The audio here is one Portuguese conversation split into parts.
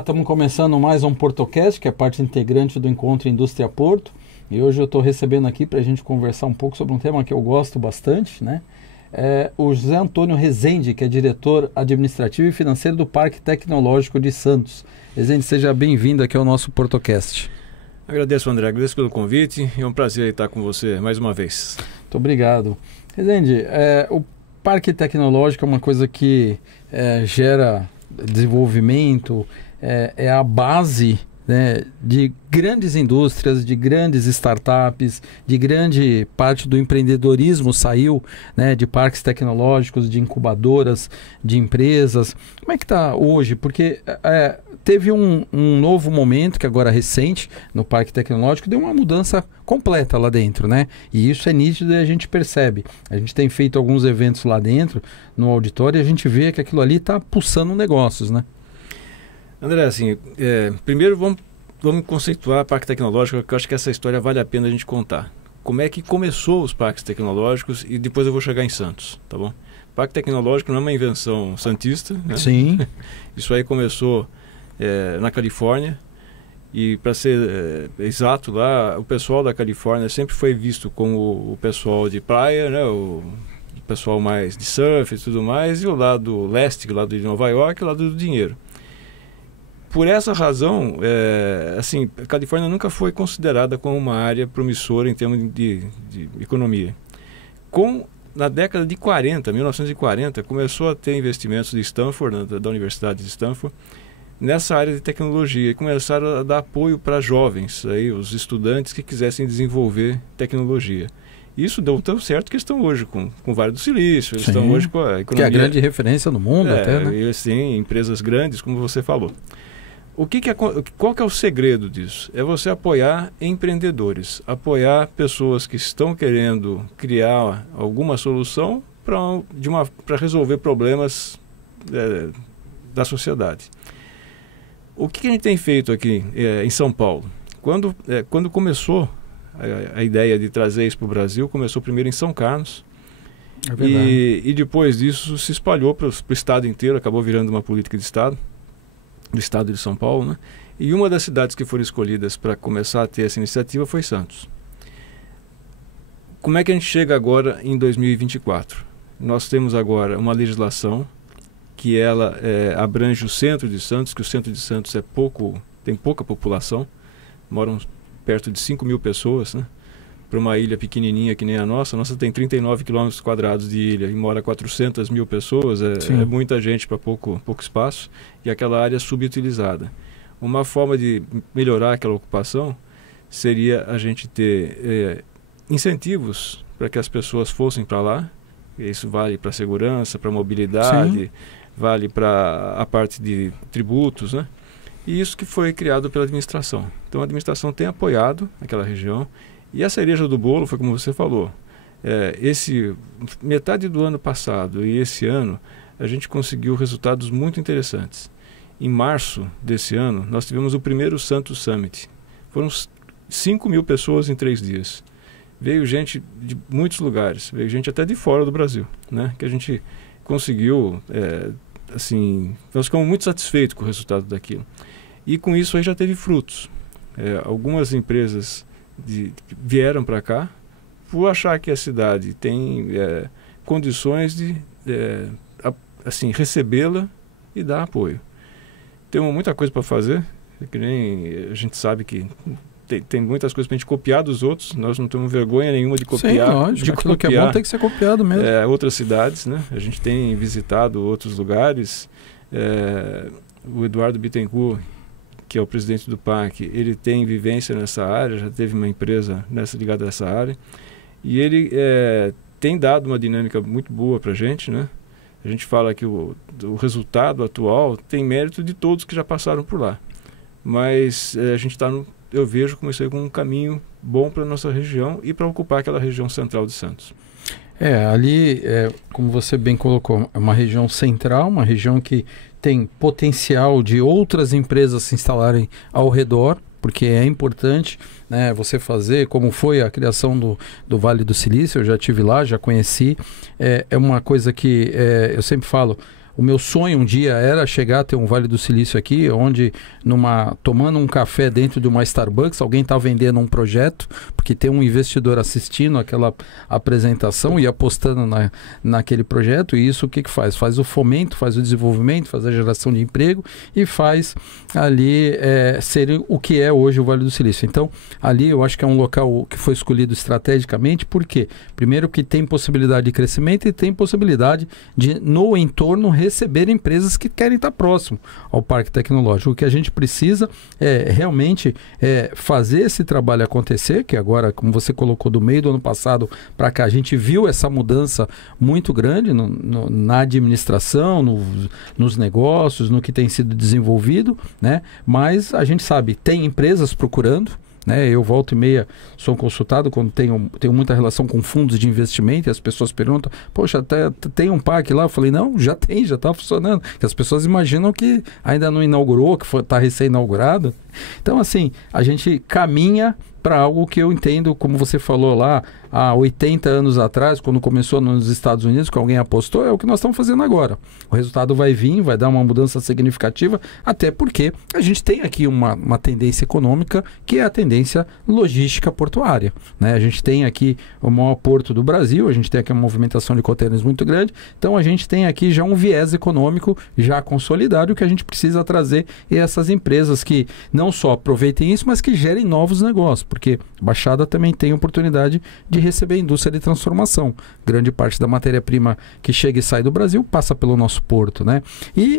Olá, estamos começando mais um PortoCast, que é parte integrante do Encontro Indústria Porto. E hoje eu estou recebendo aqui para a gente conversar um pouco sobre um tema que eu gosto bastante, né? O José Antônio Rezende, que é diretor administrativo e financeiro do Parque Tecnológico de Santos. Rezende, seja bem-vindo aqui ao nosso PortoCast. Agradeço, André, agradeço pelo convite. É um prazer estar com você mais uma vez. Muito obrigado. Rezende, o Parque Tecnológico é uma coisa que gera desenvolvimento, é a base, né, de grandes indústrias, de grandes startups, de grande parte do empreendedorismo saiu, né, de parques tecnológicos, de incubadoras, de empresas. Como é que está hoje? Porque teve um novo momento, que agora é recente, no Parque Tecnológico, deu uma mudança completa lá dentro, né? E isso é nítido e a gente percebe. A gente tem feito alguns eventos lá dentro, no auditório, e a gente vê que aquilo ali está pulsando negócios, né? André, assim, primeiro vamos conceituar Parque Tecnológico, que eu acho que essa história vale a pena a gente contar. Como é que começou os parques tecnológicos e depois eu vou chegar em Santos, tá bom? Parque Tecnológico não é uma invenção santista, né? Sim. Isso aí começou na Califórnia e, para ser exato, lá o pessoal da Califórnia sempre foi visto como o pessoal de praia, né? O pessoal mais de surf e tudo mais, e o lado leste, o lado de Nova York, o lado do dinheiro. Por essa razão, assim, a Califórnia nunca foi considerada como uma área promissora em termos de economia. Na década de 1940, começou a ter investimentos de Stanford, da Universidade de Stanford, nessa área de tecnologia, e começaram a dar apoio para jovens, aí, os estudantes que quisessem desenvolver tecnologia. Isso deu tão certo que estão hoje com o Vale do Silício, eles estão hoje com a economia... Que é a grande referência no mundo até, né? Eles têm empresas grandes, como você falou. Qual que é o segredo disso? É você apoiar empreendedores, apoiar pessoas que estão querendo criar alguma solução para resolver problemas da sociedade. O que a gente tem feito aqui em São Paulo? Quando começou a ideia de trazer isso para o Brasil, começou primeiro em São Carlos, e depois disso se espalhou para o estado inteiro, acabou virando uma política de estado, do estado de São Paulo, né? E uma das cidades que foram escolhidas para começar a ter essa iniciativa foi Santos. Como é que a gente chega agora em 2024? Nós temos agora uma legislação que ela abrange o centro de Santos, que o centro de Santos tem pouca população, moram perto de 5 mil pessoas, né? Para uma ilha pequenininha que nem a nossa tem 39 quilômetros quadrados de ilha e mora 400 mil pessoas, é muita gente para pouco espaço, e aquela área subutilizada. Uma forma de melhorar aquela ocupação seria a gente ter incentivos para que as pessoas fossem para lá. Isso vale para segurança, para mobilidade, vale para a parte de tributos, né? E isso que foi criado pela administração. Então a administração tem apoiado aquela região. E a cereja do bolo foi como você falou. Metade do ano passado e esse ano, a gente conseguiu resultados muito interessantes. Em março desse ano, nós tivemos o primeiro Santos Summit. Foram 5 mil pessoas em 3 dias. Veio gente de muitos lugares, veio gente até de fora do Brasil, né? Que a gente conseguiu, assim, nós ficamos muito satisfeitos com o resultado daquilo. E com isso aí já teve frutos. Algumas empresas vieram para cá por achar que a cidade tem condições de assim, recebê-la e dar apoio. Temos muita coisa para fazer, que nem a gente sabe que tem muitas coisas para a gente copiar dos outros, nós não temos vergonha nenhuma de copiar. Sim, lógico, aquilo que é bom tem que ser copiado mesmo. Outras cidades, né? A gente tem visitado outros lugares. O Eduardo Bittencourt, que é o presidente do parque, ele tem vivência nessa área, já teve uma empresa ligada a essa área, e ele tem dado uma dinâmica muito boa para a gente, né? A gente fala que o resultado atual tem mérito de todos que já passaram por lá, mas a gente eu vejo como isso aí como um caminho bom para a nossa região e para ocupar aquela região central de Santos. Ali, como você bem colocou, é uma região central, uma região que tem potencial de outras empresas se instalarem ao redor, porque é importante, né, você fazer, como foi a criação do Vale do Silício. Eu já estive lá, já conheci. É uma coisa que eu sempre falo, o meu sonho um dia era chegar a ter um Vale do Silício aqui, onde tomando um café dentro de uma Starbucks, alguém está vendendo um projeto, porque tem um investidor assistindo aquela apresentação e apostando naquele projeto, e isso o que faz? Faz o fomento, faz o desenvolvimento, faz a geração de emprego e faz ali ser o que é hoje o Vale do Silício. Então, ali eu acho que é um local que foi escolhido estrategicamente, porque primeiro que tem possibilidade de crescimento e tem possibilidade de, no entorno, receber empresas que querem estar próximo ao Parque Tecnológico. O que a gente precisa é realmente fazer esse trabalho acontecer, que agora, como você colocou, do meio do ano passado para cá, a gente viu essa mudança muito grande na administração, nos negócios, no que tem sido desenvolvido, né? Mas a gente sabe, tem empresas procurando, né? Eu volto e meia sou consultado quando tenho muita relação com fundos de investimento e as pessoas perguntam, poxa, até tem um parque lá? Eu falei, não, já está funcionando. Que as pessoas imaginam que ainda não inaugurou, que está recém-inaugurado. Então, assim, a gente caminha para algo que eu entendo, como você falou lá, há 80 anos atrás, quando começou nos Estados Unidos, que alguém apostou, é o que nós estamos fazendo agora. O resultado vai vir, vai dar uma mudança significativa, até porque a gente tem aqui uma tendência econômica, que é a tendência logística portuária, né? A gente tem aqui o maior porto do Brasil, a gente tem aqui uma movimentação de contêineres muito grande, então a gente tem aqui já um viés econômico já consolidado, que a gente precisa trazer e essas empresas que não só aproveitem isso, mas que gerem novos negócios, porque Baixada também tem oportunidade de receber a indústria de transformação. Grande parte da matéria-prima que chega e sai do Brasil passa pelo nosso porto, né? E,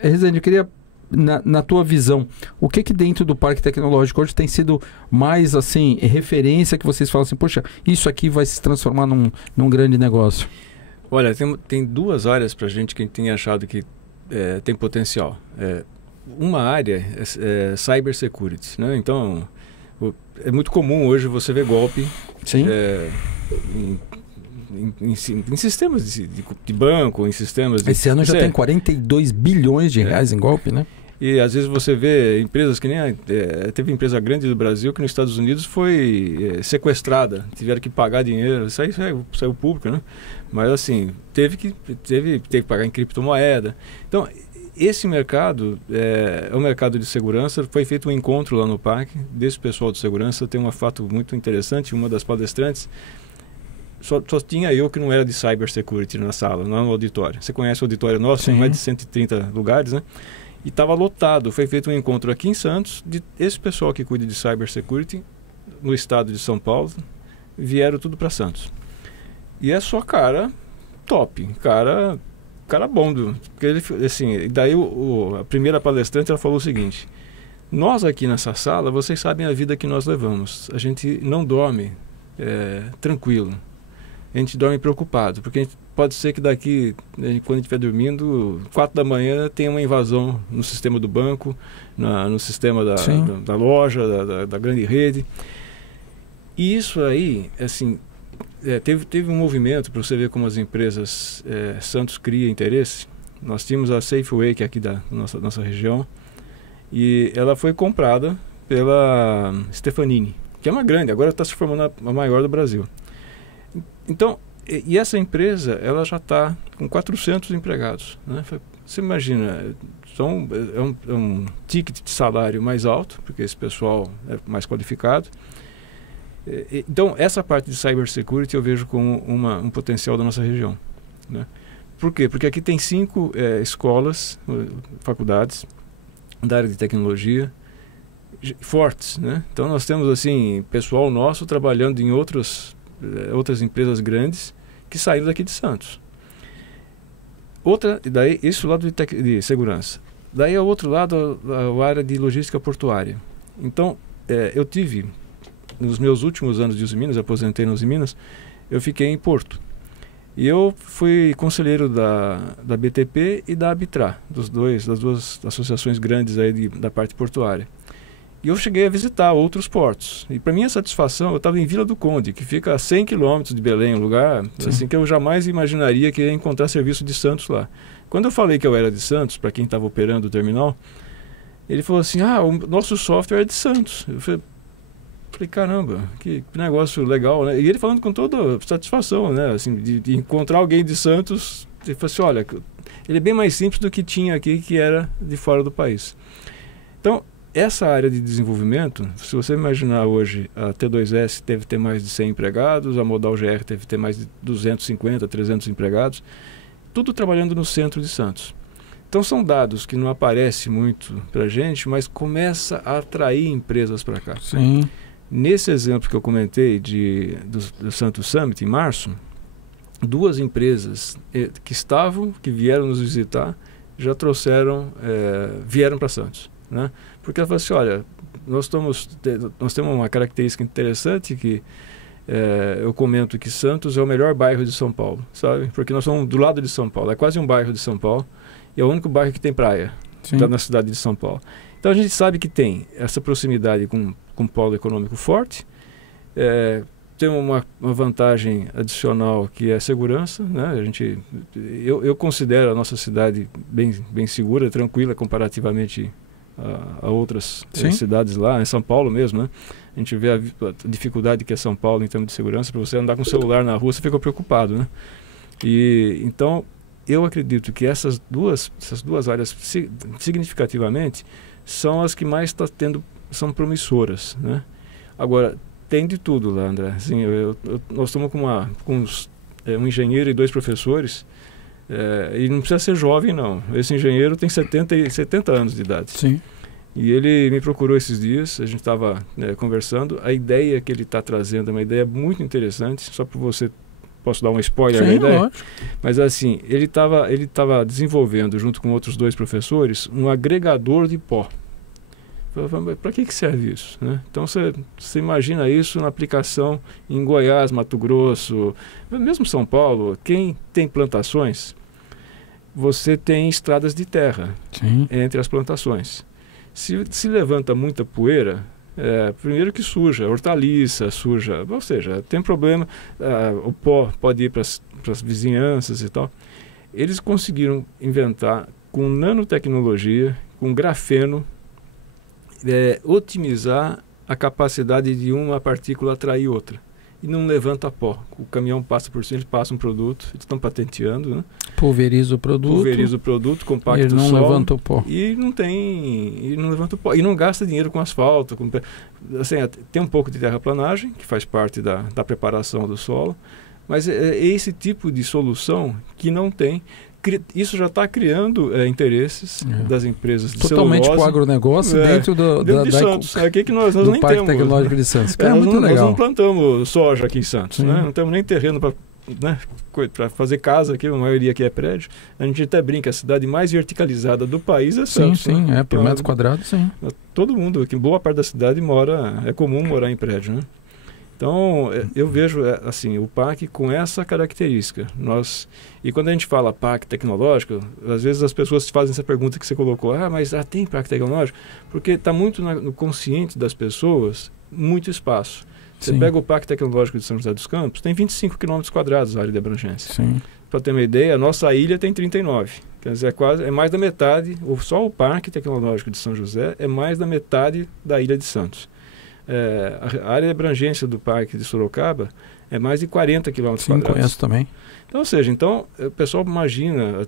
Rezende, eu queria, na tua visão, o que dentro do Parque Tecnológico hoje tem sido mais, assim, referência que vocês falam assim, poxa, isso aqui vai se transformar num grande negócio? Olha, tem duas áreas para a gente que a gente tem achado que tem potencial. Uma área é cybersecurity, né? Então, é muito comum hoje você ver golpe em sistemas de banco, em sistemas de... Esse ano já tem 42 bilhões de reais em golpe, né? E às vezes você vê empresas que nem... teve empresa grande do Brasil que nos Estados Unidos foi sequestrada, tiveram que pagar dinheiro, isso aí saiu público, né? Mas assim, teve que pagar em criptomoeda. Então, esse mercado é um mercado de segurança. Foi feito um encontro lá no parque desse pessoal de segurança. Tem um fato muito interessante. Uma das palestrantes, só tinha eu que não era de cybersecurity na sala, não no auditório. Você conhece o auditório nosso? Tem mais de 130 lugares, né? E estava lotado. Foi feito um encontro aqui em Santos de esse pessoal que cuida de cybersecurity no estado de São Paulo. Vieram tudo para Santos. E é só cara top, cara bom, porque ele, assim, daí a primeira palestrante ela falou o seguinte: nós aqui nessa sala, vocês sabem a vida que nós levamos, a gente não dorme tranquilo, a gente dorme preocupado, porque pode ser que daqui, quando a gente estiver dormindo, 4 da manhã tem uma invasão no sistema do banco, no sistema da loja, da grande rede. E isso aí, assim, teve um movimento para você ver como as empresas Santos cria interesse. Nós tínhamos a Safeway, que é aqui da nossa região, e ela foi comprada pela Stefanini, que é uma grande, agora está se formando a maior do Brasil. Então, e essa empresa, ela já está com 400 empregados, né? Você imagina, é um ticket de salário mais alto, porque esse pessoal é mais qualificado. Então, essa parte de cybersecurity eu vejo como um potencial da nossa região, né? Por quê? Porque aqui tem 5 escolas, faculdades da área de tecnologia fortes, né? Então, nós temos assim pessoal nosso trabalhando em outras empresas grandes que saíram daqui de Santos. Daí, isso lado de segurança. Daí, ao outro lado, a área de logística portuária. Então, eu tive... Nos meus últimos anos de Usiminas, aposentei na Usiminas, eu fiquei em Porto. E eu fui conselheiro da BTP e da Abitra, das duas associações grandes aí da parte portuária. E eu cheguei a visitar outros portos. E para minha satisfação, eu estava em Vila do Conde, que fica a 100 quilômetros de Belém, um lugar assim, que eu jamais imaginaria que ia encontrar serviço de Santos lá. Quando eu falei que eu era de Santos, para quem estava operando o terminal, ele falou assim, o nosso software é de Santos. Eu falei, caramba, que negócio legal, né? E ele falando com toda satisfação, né? Assim, de encontrar alguém de Santos ele falou assim, olha, ele é bem mais simples do que tinha aqui, que era de fora do país. Então, essa área de desenvolvimento, se você imaginar hoje, a T2S deve ter mais de 100 empregados, a Modal GR deve ter mais de 250, 300 empregados, tudo trabalhando no centro de Santos. Então são dados que não aparecem muito para a gente, mas começa a atrair empresas para cá. Sim. Nesse exemplo que eu comentei do Santos Summit, em março, 2 empresas que vieram nos visitar, já vieram para Santos. Né? Porque ela falou assim, olha, nós temos uma característica interessante que eu comento que Santos é o melhor bairro de São Paulo, sabe? Porque nós somos do lado de São Paulo, é quase um bairro de São Paulo, e é o único bairro que tem praia na cidade de São Paulo. Então a gente sabe que tem essa proximidade com um polo econômico forte, tem uma vantagem adicional que é a segurança, né? Eu considero a nossa cidade bem segura, tranquila comparativamente a outras cidades lá, em São Paulo mesmo, né? A gente vê a dificuldade que é São Paulo em termos de segurança. Para você andar com o celular na rua, você fica preocupado, né? E então eu acredito que essas duas áreas significativamente são as que mais são promissoras, né? Agora, tem de tudo lá, André. Assim, nós estamos com um engenheiro e 2 professores, e não precisa ser jovem, não. Esse engenheiro tem 70 anos de idade. Sim. E ele me procurou esses dias, a gente estava conversando. A ideia que ele está trazendo é uma ideia muito interessante, só para você, posso dar um spoiler da ideia? Lógico. Mas assim, ele estava desenvolvendo, junto com outros 2 professores, um agregador de pó. Para que serve isso? Né? Então você imagina isso na aplicação em Goiás, Mato Grosso, mesmo São Paulo. Quem tem plantações, você tem estradas de terra entre as plantações. Se levanta muita poeira, primeiro que suja, hortaliça suja, ou seja, tem problema, o pó pode ir para as vizinhanças e tal. Eles conseguiram inventar com nanotecnologia, com grafeno, otimizar a capacidade de uma partícula atrair outra. E não levanta pó. O caminhão passa por cima, eles passam um produto, eles estão patenteando, né? Pulveriza o produto, compacta ele não levanta o pó. E não levanta o pó. E não gasta dinheiro com asfalto. Assim, tem um pouco de terraplanagem, que faz parte da preparação do solo, mas é esse tipo de solução que não tem. Isso já está criando interesses das empresas de totalmente celulose. Com o agronegócio dentro de Santos. Aqui que nós do nem Parque temos. Tecnológico de Santos. É muito legal. Nós não plantamos soja aqui em Santos. Né? Não temos nem terreno para fazer casa aqui, a maioria aqui é prédio. A gente até brinca, a cidade mais verticalizada do país é Santos. Sim, né? Por metros quadrados, sim. Todo mundo, aqui, boa parte da cidade é comum morar em prédio, né? Então, eu vejo assim, o parque com essa característica. E quando a gente fala parque tecnológico, às vezes as pessoas fazem essa pergunta que você colocou, mas tem parque tecnológico? Porque está muito no consciente das pessoas, muito espaço. Você pega o Parque Tecnológico de São José dos Campos, tem 25 km² a área de abrangência. Para ter uma ideia, a nossa ilha tem 39. Quer dizer, é mais da metade, só o Parque Tecnológico de São José é mais da metade da ilha de Santos. A área de abrangência do Parque de Sorocaba é mais de 40 km². Sim, conheço também. Então, ou seja, o pessoal imagina,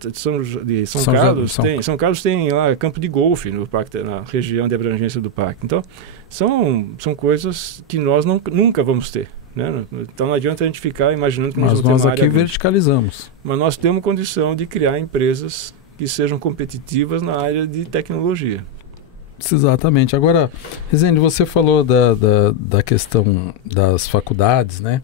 São Carlos tem lá campo de golfe no parque, na região de abrangência do parque. Então, são coisas que nós nunca vamos ter. Né? Então não adianta a gente ficar imaginando que nós vamos ter uma área. Mas nós aqui verticalizamos. Mas nós temos condição de criar empresas que sejam competitivas na área de tecnologia. Exatamente. Agora, Rezende, você falou da questão das faculdades, né?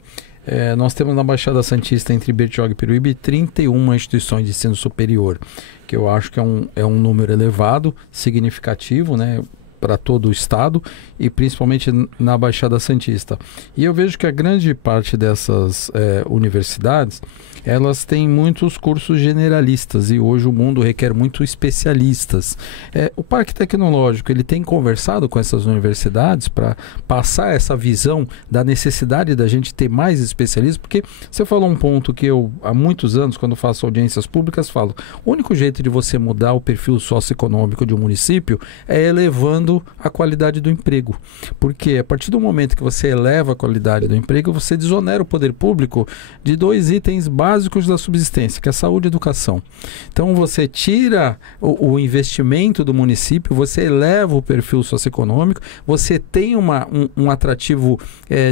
Nós temos na Baixada Santista, entre Bertioga e Peruíbe, 31 instituições de ensino superior, que eu acho que é um número elevado, significativo, né, para todo o estado e principalmente na Baixada Santista. E eu vejo que a grande parte dessas universidades, elas têm muitos cursos generalistas e hoje o mundo requer muito especialistas. O Parque Tecnológico, ele tem conversado com essas universidades para passar essa visão da necessidade da gente ter mais especialistas, porque você falou um ponto que eu, há muitos anos, quando faço audiências públicas, falo, o único jeito de você mudar o perfil socioeconômico de um município é elevando elevando a qualidade do emprego. Porque a partir do momento que você eleva a qualidade do emprego, você desonera o poder público de 2 itens básicos da subsistência, que é saúde e educação. Então você tira o investimento do município, você eleva o perfil socioeconômico, você tem um atrativo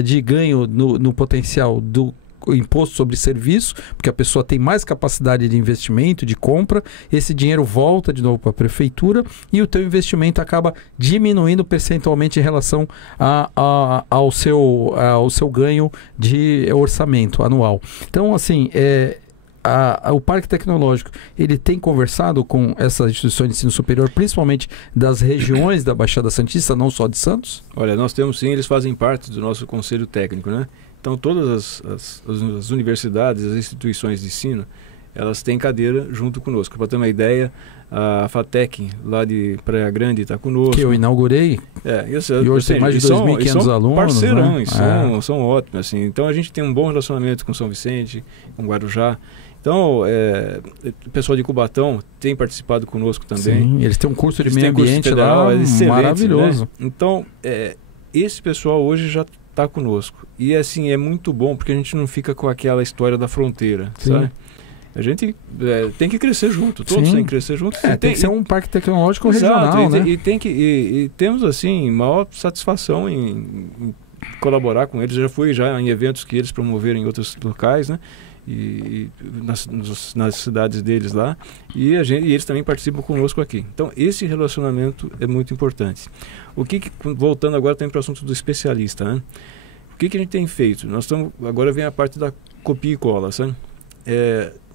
de ganho no potencial do imposto sobre serviço, porque a pessoa tem mais capacidade de investimento, de compra, esse dinheiro volta de novo para a prefeitura e o teu investimento acaba diminuindo percentualmente em relação ao seu ganho de orçamento anual. Então, assim, o Parque Tecnológico, ele tem conversado com essas instituições de ensino superior, principalmente das regiões da Baixada Santista, não só de Santos? Olha, nós temos sim, eles fazem parte do nosso conselho técnico, né? Então todas as universidades, as instituições de ensino, elas têm cadeira junto conosco. Para ter uma ideia, a FATEC, lá de Praia Grande, está conosco. Que eu inaugurei. E hoje tem mais de 2.500 alunos. Parceirões, né? são ótimos. Assim. Então a gente tem um bom relacionamento com São Vicente, com Guarujá. Então, o pessoal de Cubatão tem participado conosco também. Sim, eles têm um curso de meio ambiente lá maravilhoso. Né? Então, esse pessoal hoje já está conosco. E assim, é muito bom, porque a gente não fica com aquela história da fronteira, sabe? A gente tem que crescer junto, todos têm que crescer juntos. Tem que ser um parque tecnológico regional, né? E temos, assim, maior satisfação em colaborar com eles. Eu já fui em eventos que eles promoveram em outros locais, né? E nas cidades deles lá, e eles também participam conosco aqui. Então esse relacionamento é muito importante. Voltando agora também para o assunto do especialista, né? O que a gente tem feito? Agora vem a parte da copia e cola, sabe?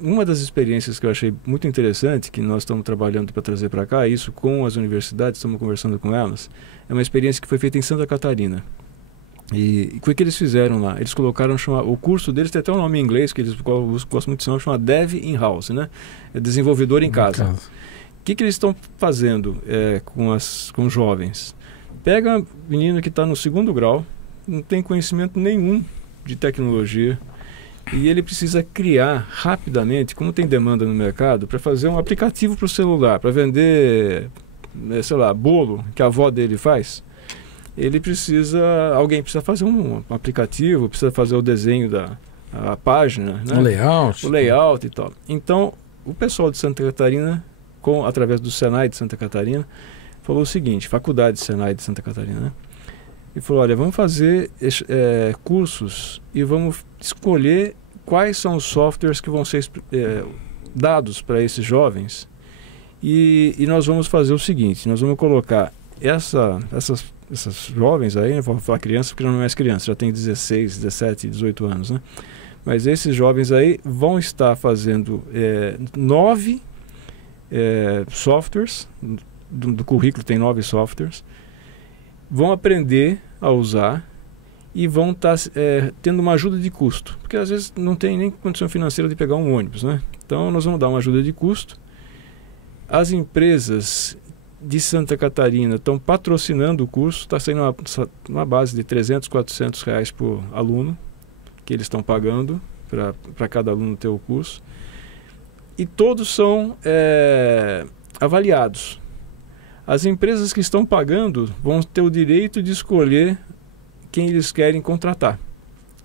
Uma das experiências que eu achei muito interessante, que nós estamos trabalhando para trazer para cá, isso com as universidades, estamos conversando com elas, é uma experiência que foi feita em Santa Catarina. E o que eles fizeram lá? Eles colocaram, o curso deles tem até um nome em inglês, que eles gostam muito de chamar, chama Dev In-House, né? É desenvolvedor em casa. O que eles estão fazendo com os jovens? Pega um menino que está no 2º grau, não tem conhecimento nenhum de tecnologia, e ele precisa criar rapidamente, como tem demanda no mercado, para fazer um aplicativo para o celular, para vender, sei lá, bolo que a avó dele faz. Alguém precisa fazer um aplicativo, precisa fazer o desenho da página, né? O layout e tal. Então, o pessoal de Santa Catarina, através do Senai de Santa Catarina, falou o seguinte, Faculdade Senai de Santa Catarina, né? E falou, olha, vamos fazer cursos e vamos escolher quais são os softwares que vão ser dados para esses jovens e nós vamos fazer o seguinte, nós vamos colocar essas jovens aí, não vou falar criança porque não é mais criança, já tem 16, 17, 18 anos, né? Mas esses jovens aí vão estar fazendo 9 softwares, do currículo tem 9 softwares, vão aprender a usar e vão estar tendo uma ajuda de custo, porque às vezes não tem nem condição financeira de pegar um ônibus, né? Então nós vamos dar uma ajuda de custo. As empresas de Santa Catarina estão patrocinando o curso, está saindo uma base de 300, 400 reais por aluno, que eles estão pagando para cada aluno ter o curso. E todos são avaliados. As empresas que estão pagando vão ter o direito de escolher quem eles querem contratar.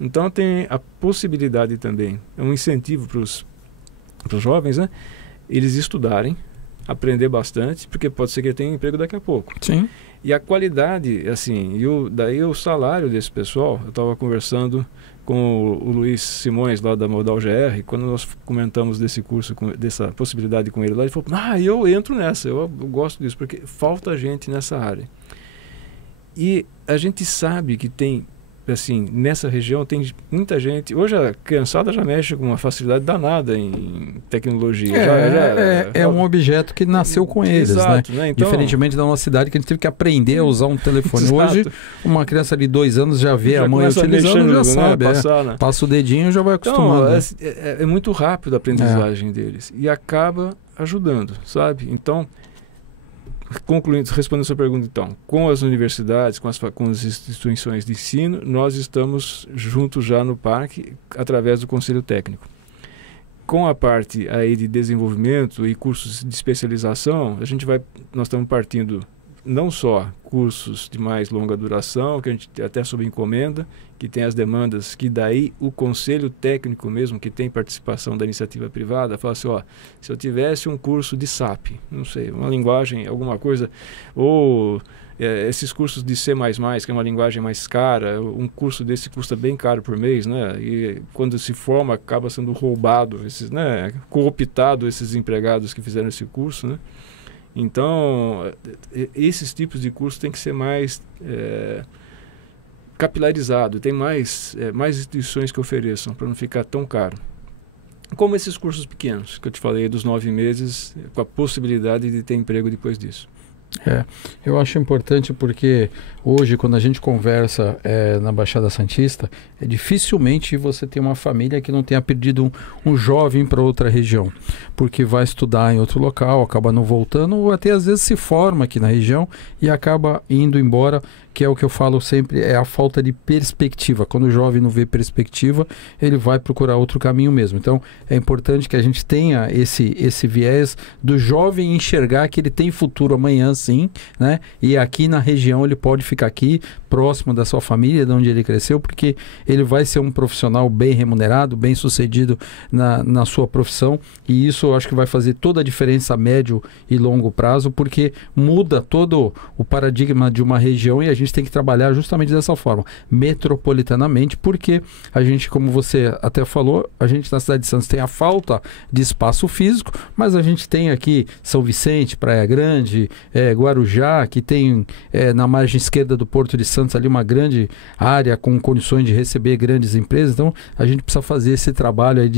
Então tem a possibilidade também, é um incentivo para os jovens, né? Eles estudarem, aprender bastante, porque pode ser que ele tenha emprego daqui a pouco. Sim. E a qualidade, assim, daí o salário desse pessoal, eu estava conversando com o Luiz Simões, lá da Modal GR, quando nós comentamos desse curso, dessa possibilidade com ele lá, ele falou, eu entro nessa, eu gosto disso, porque falta gente nessa área. E a gente sabe que tem, assim, nessa região tem muita gente. Hoje a criançada já mexe com uma facilidade danada em tecnologia. É um objeto que nasceu com eles, exato, né? Então, diferentemente da nossa cidade, que a gente teve que aprender a usar um telefone. Exato. Hoje, uma criança de 2 anos já vê a mãe utilizando, já sabe. Né? Passa o dedinho e já vai acostumando. Então, é muito rápido a aprendizagem deles. E acaba ajudando, sabe? Então, concluindo, respondendo a sua pergunta, então, com as universidades, com as instituições de ensino, nós estamos juntos já no parque através do Conselho Técnico. Com a parte aí de desenvolvimento e cursos de especialização, nós estamos partindo não só cursos de mais longa duração, que a gente até sob encomenda, que tem as demandas, que daí o conselho técnico mesmo, que tem participação da iniciativa privada, fala assim, ó, se eu tivesse um curso de SAP, não sei, uma linguagem, alguma coisa, ou esses cursos de C++, que é uma linguagem mais cara, um curso desse custa bem caro por mês, né? E quando se forma, acaba sendo roubado, né? Cooptado esses empregados que fizeram esse curso, né? Então, esses tipos de cursos têm que ser mais capilarizado, tem mais instituições que ofereçam, para não ficar tão caro. Como esses cursos pequenos, que eu te falei, dos 9 meses, com a possibilidade de ter emprego depois disso. Eu acho importante porque hoje, quando a gente conversa na Baixada Santista, dificilmente você tem uma família que não tenha perdido um jovem para outra região, porque vai estudar em outro local, acaba não voltando, ou até às vezes se forma aqui na região e acaba indo embora, que é o que eu falo sempre, é a falta de perspectiva. Quando o jovem não vê perspectiva, ele vai procurar outro caminho mesmo. Então, é importante que a gente tenha esse viés do jovem enxergar que ele tem futuro amanhã, sim, né? E aqui na região ele pode ficar aqui, próximo da sua família, de onde ele cresceu, porque ele vai ser um profissional bem remunerado, bem sucedido na sua profissão, e isso eu acho que vai fazer toda a diferença a médio e longo prazo, porque muda todo o paradigma de uma região e a gente tem que trabalhar justamente dessa forma, metropolitanamente, porque a gente, como você até falou, a gente na cidade de Santos tem a falta de espaço físico, mas a gente tem aqui São Vicente, Praia Grande, Guarujá, que tem na margem esquerda do Porto de Santos ali uma grande área com condições de receber grandes empresas. Então a gente precisa fazer esse trabalho aí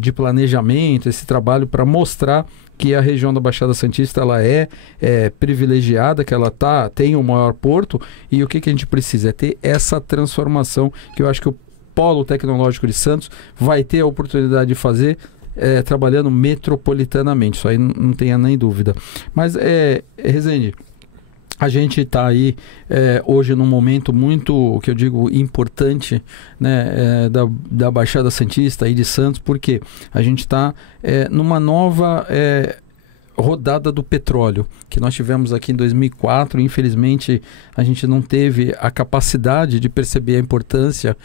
de planejamento, esse trabalho para mostrar que a região da Baixada Santista ela é privilegiada, que ela tem o maior porto, e o que a gente precisa é ter essa transformação, que eu acho que o Polo Tecnológico de Santos vai ter a oportunidade de fazer trabalhando metropolitanamente, isso aí não tenha nem dúvida. Mas, Rezende, a gente está aí hoje num momento muito, que eu digo, importante, né, da Baixada Santista e de Santos, porque a gente está numa nova rodada do petróleo, que nós tivemos aqui em 2004. Infelizmente, a gente não teve a capacidade de perceber a importância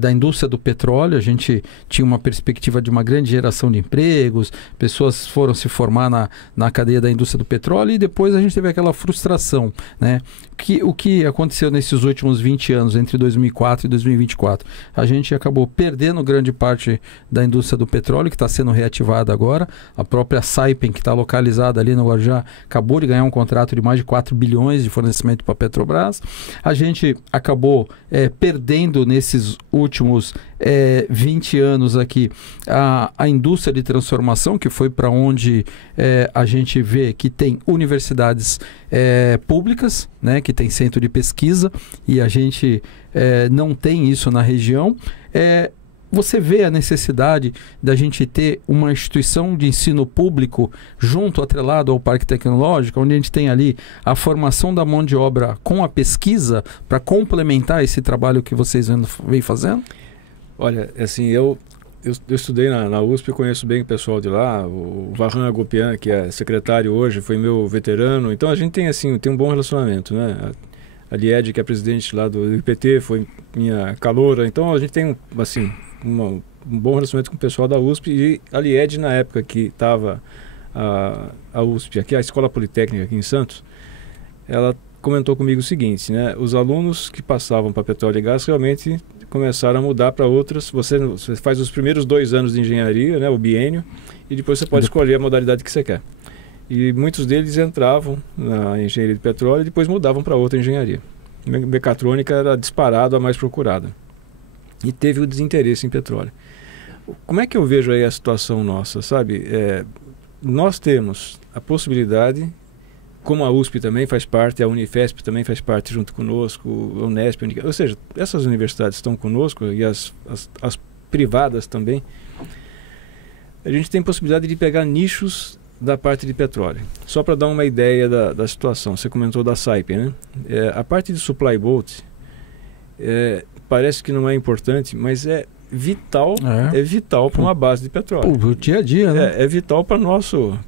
da indústria do petróleo. A gente tinha uma perspectiva de uma grande geração de empregos, pessoas foram se formar na cadeia da indústria do petróleo, e depois a gente teve aquela frustração, né? O que aconteceu nesses últimos 20 anos, entre 2004 e 2024? A gente acabou perdendo grande parte da indústria do petróleo, que está sendo reativada agora. A própria Saipem, que está localizada ali no Guarujá, acabou de ganhar um contrato de mais de 4 bilhões de fornecimento para a Petrobras. A gente acabou perdendo nesses últimos 20 anos aqui a indústria de transformação, que foi para onde a gente vê que tem universidades públicas, né, que tem centro de pesquisa, e a gente não tem isso na região. Você vê a necessidade da gente ter uma instituição de ensino público junto, atrelado ao Parque Tecnológico, onde a gente tem ali a formação da mão de obra com a pesquisa para complementar esse trabalho que vocês vêm fazendo? Olha, assim, eu estudei na USP, conheço bem o pessoal de lá. O Varran Agopian, que é secretário hoje, foi meu veterano. Então a gente tem um bom relacionamento, né? A Lied, que é presidente lá do IPT, foi minha caloura. Então a gente tem um bom relacionamento com o pessoal da USP. E a Lied, na época que estava a USP, aqui a Escola Politécnica aqui em Santos, ela comentou comigo o seguinte, né? Os alunos que passavam para petróleo e gás realmente começaram a mudar para outras. Você faz os primeiros 2 anos de engenharia, né, o biênio, e depois você pode escolher a modalidade que você quer. E muitos deles entravam na engenharia de petróleo e depois mudavam para outra engenharia. Mecatrônica era disparado a mais procurada. E teve o desinteresse em petróleo. Como é que eu vejo aí a situação nossa, sabe? Nós temos a possibilidade, como a USP também faz parte, a Unifesp também faz parte junto conosco, a Unesp, ou seja, essas universidades estão conosco, e as privadas também. A gente tem possibilidade de pegar nichos da parte de petróleo. Só para dar uma ideia da situação, você comentou da Saipem, né? A parte de supply boat parece que não é importante, mas é vital para uma base de petróleo. O dia a dia, né? É vital para nosso...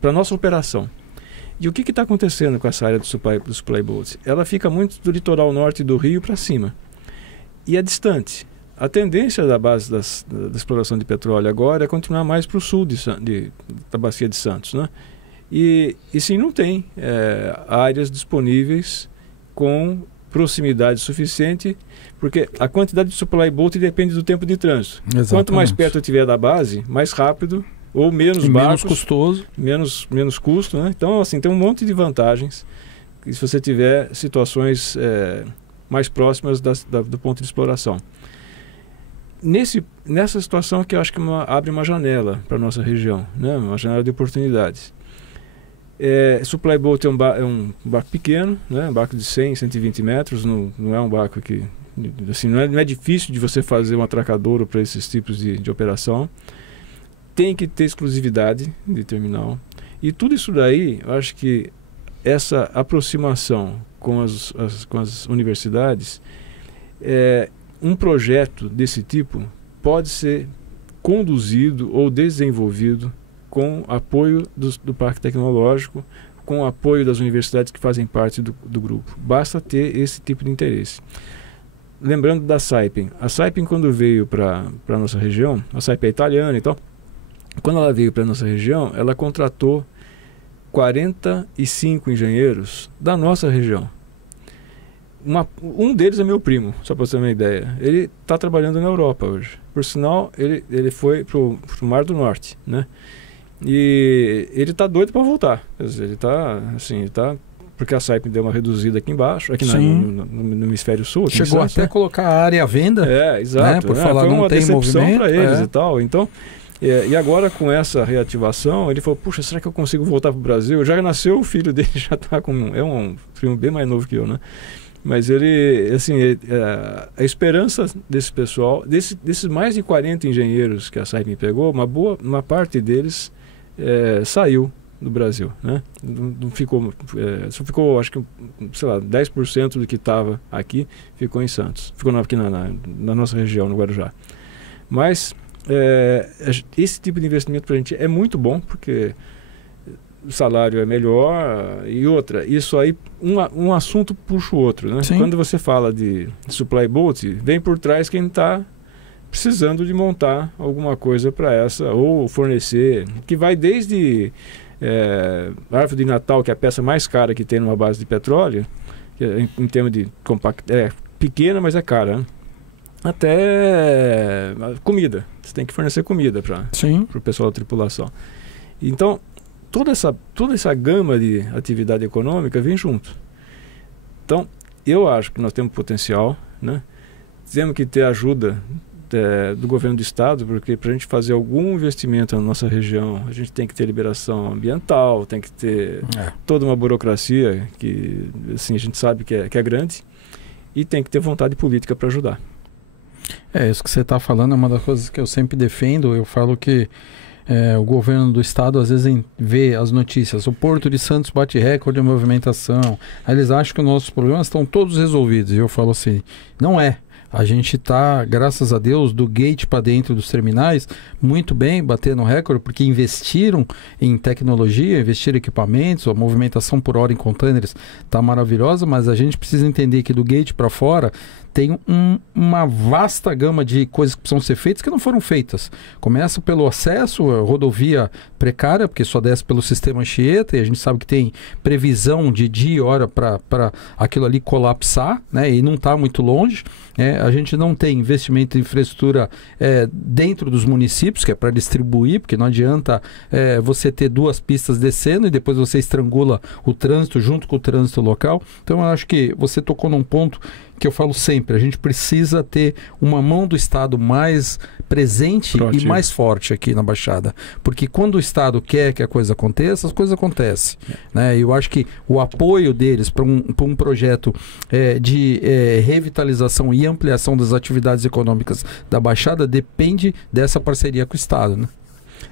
para a nossa operação. E o que está acontecendo com essa área do supply boat? Ela fica muito do litoral norte do Rio para cima. E é distante. A tendência da base da exploração de petróleo agora é continuar mais para o sul da Bacia de Santos, né? E sim, não tem áreas disponíveis com proximidade suficiente, porque a quantidade de supply boat depende do tempo de trânsito. Exatamente. Quanto mais perto eu tiver da base, mais rápido ou menos barcos, menos custoso, menos custo, né? Então, assim, tem um monte de vantagens se você tiver situações mais próximas do ponto de exploração. Nessa situação que eu acho que abre uma janela para a nossa região, né? Uma janela de oportunidades. Supply boat é um barco pequeno, né? Um barco de 100, 120 metros, não é um barco que... Assim, não é difícil de você fazer um atracadouro para esses tipos de operação. Tem que ter exclusividade de terminal. E tudo isso daí, eu acho que essa aproximação com as universidades, um projeto desse tipo pode ser conduzido ou desenvolvido com apoio do Parque Tecnológico, com apoio das universidades que fazem parte do grupo. Basta ter esse tipo de interesse. Lembrando da Saipem. A Saipem, quando veio para a nossa região, a Saipem é italiana e tal, quando ela veio para a nossa região, ela contratou 45 engenheiros da nossa região. Um deles é meu primo, só para você ter uma ideia. Ele está trabalhando na Europa hoje. Por sinal, ele foi para o Mar do Norte, né? E ele está doido para voltar. Quer dizer, ele está porque a Saipem deu uma reduzida aqui embaixo, aqui no hemisfério sul. Chegou até a colocar a área à venda. Exato. Né? Por falar, foi não uma tem decepção movimento para eles e tal. Então, e agora com essa reativação, ele falou, puxa, será que eu consigo voltar para o Brasil? Já nasceu o filho dele, já está com... É um primo bem mais novo que eu, né? Mas ele, assim, a esperança desse pessoal, desses mais de 40 engenheiros que a Saipem pegou, uma parte deles saiu do Brasil, né? Não ficou, só ficou, acho que, sei lá, 10% do que estava aqui ficou em Santos. Ficou aqui na nossa região, no Guarujá. Mas esse tipo de investimento para a gente é muito bom, porque o salário é melhor e outra. Isso aí, um assunto puxa o outro, né? Quando você fala de supply boat, vem por trás quem está precisando de montar alguma coisa para essa, ou fornecer, que vai desde árvore de Natal, que é a peça mais cara que tem numa base de petróleo, que em termos de compacto, pequena, mas é cara, né? Até comida. Você tem que fornecer comida para o pessoal da tripulação. Então, toda essa gama de atividade econômica vem junto. Então, eu acho que nós temos potencial, né? Temos que ter ajuda do governo do estado, porque para a gente fazer algum investimento na nossa região, a gente tem que ter liberação ambiental, tem que ter toda uma burocracia que, assim, a gente sabe que é grande, e tem que ter vontade política para ajudar. Isso que você está falando é uma das coisas que eu sempre defendo. Eu falo que o governo do estado às vezes vê as notícias, o Porto de Santos bate recorde de movimentação, aí eles acham que os nossos problemas estão todos resolvidos, e eu falo assim, não é. A gente está, graças a Deus, do gate para dentro dos terminais, muito bem, batendo recorde, porque investiram em tecnologia, investiram em equipamentos, a movimentação por hora em containers está maravilhosa, mas a gente precisa entender que do gate para fora tem uma vasta gama de coisas que precisam ser feitas que não foram feitas. Começa pelo acesso, a rodovia precária, porque só desce pelo sistema Anchieta, e a gente sabe que tem previsão de dia e hora para aquilo ali colapsar, né? E não está muito longe. A gente não tem investimento em infraestrutura dentro dos municípios, que é para distribuir, porque não adianta você ter duas pistas descendo e depois você estrangula o trânsito junto com o trânsito local. Então eu acho que você tocou num ponto que eu falo sempre, a gente precisa ter uma mão do Estado mais presente e mais forte aqui na Baixada, porque quando o Estado quer que a coisa aconteça, as coisas acontecem, né? Eu acho que o apoio deles para um projeto de revitalização e ampliação das atividades econômicas da Baixada depende dessa parceria com o Estado, né?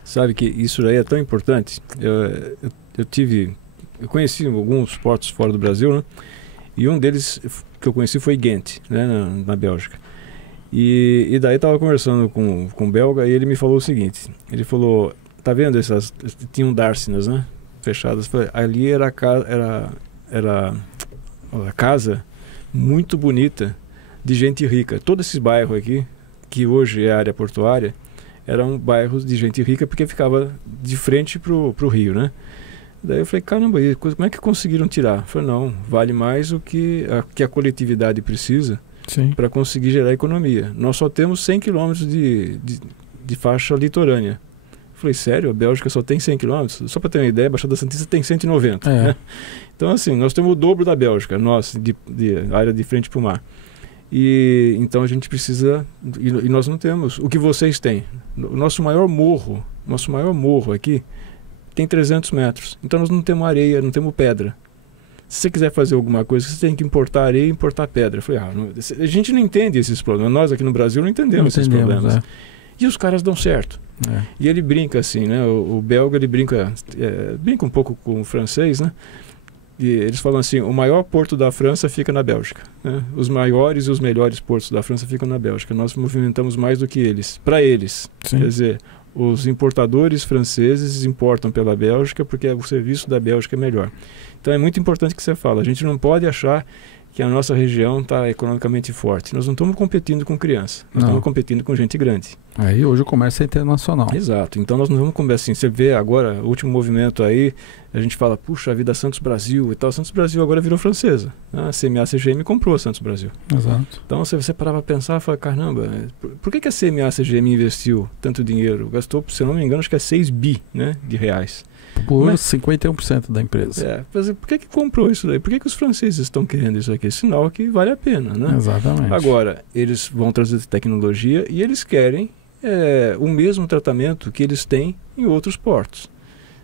Sabe que isso aí é tão importante. Eu conheci alguns portos fora do Brasil, né? E um deles que eu conheci foi Ghent, né, na Bélgica. E daí estava conversando com um belga e ele me falou o seguinte, ele falou, tá vendo tinham dárcinas, né? fechadas. Ali era a casa muito bonita de gente rica. Todos esses bairros aqui, que hoje é área portuária, eram bairros de gente rica porque ficava de frente pro rio, né? Daí eu falei, caramba, como é que conseguiram tirar? Eu falei, não, vale mais o que a coletividade precisa para conseguir gerar economia. Nós só temos 100 quilômetros de faixa litorânea. Eu falei, sério? A Bélgica só tem 100 quilômetros? Só para ter uma ideia, a Baixada Santista tem 190. Né? Então, assim, nós temos o dobro da Bélgica, nós, de área de frente para o mar. E então a gente precisa, e nós não temos o que vocês têm. O nosso maior morro aqui tem 300 metros. Então nós não temos areia, não temos pedra. Se você quiser fazer alguma coisa, você tem que importar areia e importar pedra. Eu falei, a gente não entende esses problemas. Nós aqui no Brasil não entendemos esses problemas. E os caras dão certo. E ele brinca assim, né? O belga, ele brinca um pouco com o francês, né? E eles falam assim, o maior porto da França fica na Bélgica, né? Os maiores e os melhores portos da França ficam na Bélgica. Nós movimentamos mais do que eles. Para eles. Sim. Quer dizer, os importadores franceses importam pela Bélgica porque o serviço da Bélgica é melhor. Então é muito importante que você fala. A gente não pode achar que a nossa região está economicamente forte. Nós não estamos competindo com criança. Nós estamos competindo com gente grande. Aí hoje o comércio é internacional. Exato. Então nós não vamos comer assim. Você vê agora, o último movimento aí, a gente fala, puxa, a vida Santos Brasil e tal. Santos Brasil agora virou francesa. A CMA-CGM comprou a Santos Brasil. Exato. Então você parava para pensar e fala, caramba, por que a CMA-CGM investiu tanto dinheiro? Gastou, se eu não me engano, acho que é 6 bi, né, de reais. Por 51% da empresa. Por que comprou isso daí? Por que os franceses estão querendo isso aqui? Sinal que vale a pena, né? Exatamente. Agora, eles vão trazer tecnologia e eles querem o mesmo tratamento que eles têm em outros portos.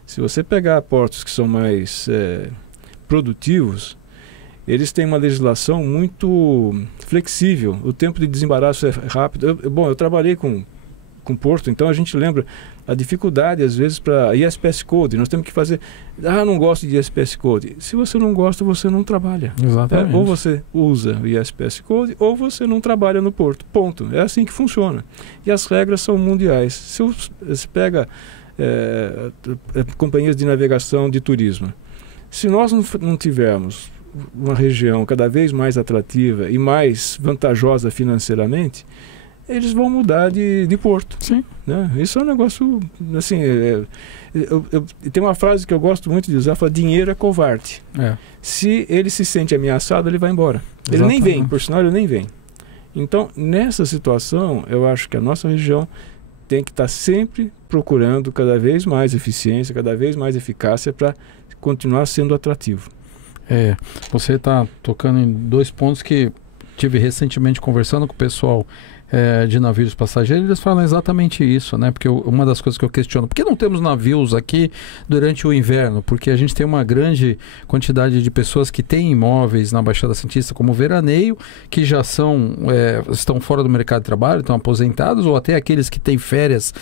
Se você pegar portos que são mais produtivos, eles têm uma legislação muito flexível. O tempo de desembaraço é rápido. Eu trabalhei com porto, então a gente lembra a dificuldade às vezes para ISPS Code. Nós temos que fazer, não gosto de ISPS Code. Se você não gosta, você não trabalha. Exatamente. Ou você usa o ISPS Code ou você não trabalha no porto. Ponto. É assim que funciona. E as regras são mundiais. Se você pega companhias de navegação de turismo, se nós não tivermos uma região cada vez mais atrativa e mais vantajosa financeiramente, eles vão mudar de porto. Sim. Né? Isso é um negócio, assim, tem uma frase que eu gosto muito de usar, fala, dinheiro é covarde. Se ele se sente ameaçado, ele vai embora. Exatamente. Ele nem vem, por sinal, ele nem vem. Então, nessa situação, eu acho que a nossa região tem que estar sempre procurando cada vez mais eficiência, cada vez mais eficácia para continuar sendo atrativo. Você está tocando em 2 pontos que tive recentemente conversando com o pessoal de navios passageiros, eles falam exatamente isso, né? Porque uma das coisas que eu questiono, por que não temos navios aqui durante o inverno? Porque a gente tem uma grande quantidade de pessoas que têm imóveis na Baixada Santista como veraneio, que já estão fora do mercado de trabalho, estão aposentados, ou até aqueles que têm férias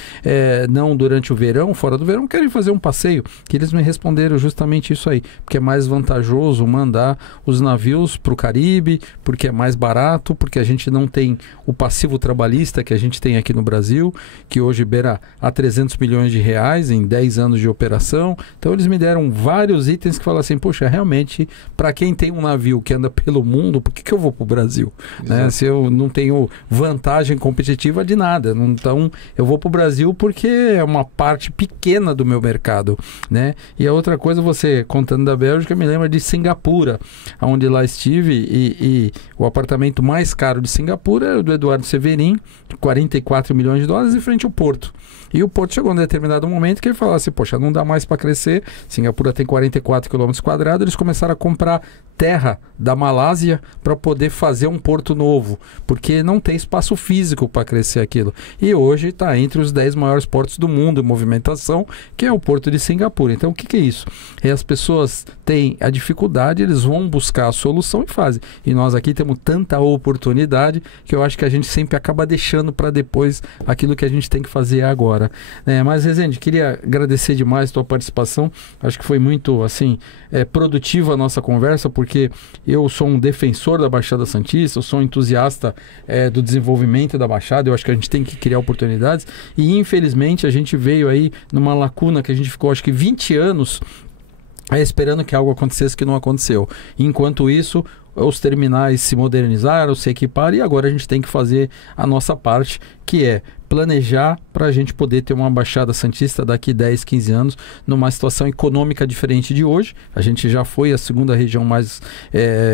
não durante o verão, fora do verão, querem fazer um passeio, que eles me responderam justamente isso aí, porque é mais vantajoso mandar os navios para o Caribe, porque é mais barato, porque a gente não tem o passivo trabalhista que a gente tem aqui no Brasil, que hoje beira a 300 milhões de reais em 10 anos de operação. Então eles me deram vários itens que falam assim, poxa, realmente, para quem tem um navio que anda pelo mundo, por que eu vou para o Brasil? Né? Se eu não tenho vantagem competitiva de nada. Então eu vou para o Brasil porque é uma parte pequena do meu mercado. Né? E a outra coisa, você contando da Bélgica, me lembra de Singapura, onde lá estive, e o apartamento mais caro de Singapura é o do Eduardo Severin, 44 milhões de dólares em frente ao Porto. E o Porto chegou em determinado momento que ele falou assim, poxa, não dá mais para crescer, Singapura tem 44 quilômetros quadrados, eles começaram a comprar terra da Malásia para poder fazer um porto novo, porque não tem espaço físico para crescer aquilo. E hoje está entre os 10 maiores portos do mundo em movimentação, que é o Porto de Singapura. Então o que é isso? As pessoas têm a dificuldade, eles vão buscar a solução e fazem. E nós aqui temos tanta oportunidade que eu acho que a gente sempre acaba deixando para depois aquilo que a gente tem que fazer agora. Mas, Rezende, queria agradecer demais a tua participação. Acho que foi muito, assim, produtiva a nossa conversa, porque eu sou um defensor da Baixada Santista, eu sou um entusiasta do desenvolvimento da Baixada. Eu acho que a gente tem que criar oportunidades e, infelizmente, a gente veio aí numa lacuna que a gente ficou, acho que 20 anos esperando que algo acontecesse que não aconteceu. Enquanto isso, os terminais se modernizaram, se equiparam, e agora a gente tem que fazer a nossa parte, que é planejar para a gente poder ter uma Baixada Santista daqui 10, 15 anos, numa situação econômica diferente de hoje. A gente já foi a segunda região mais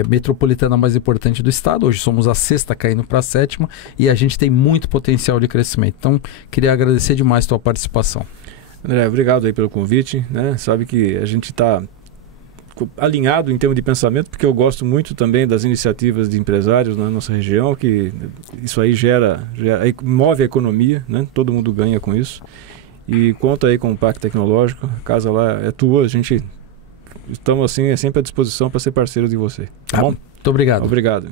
metropolitana mais importante do estado, hoje somos a sexta, caindo para a sétima, e a gente tem muito potencial de crescimento. Então, queria agradecer demais a tua participação. André, obrigado aí pelo convite, né? Sabe que a gente está alinhado em termos de pensamento, porque eu gosto muito também das iniciativas de empresários na nossa região, que isso aí move a economia, né? Todo mundo ganha com isso. E conta aí com o Parque Tecnológico, a casa lá é tua, estamos assim, sempre à disposição para ser parceiro de você. Tá bom? Muito obrigado. Obrigado.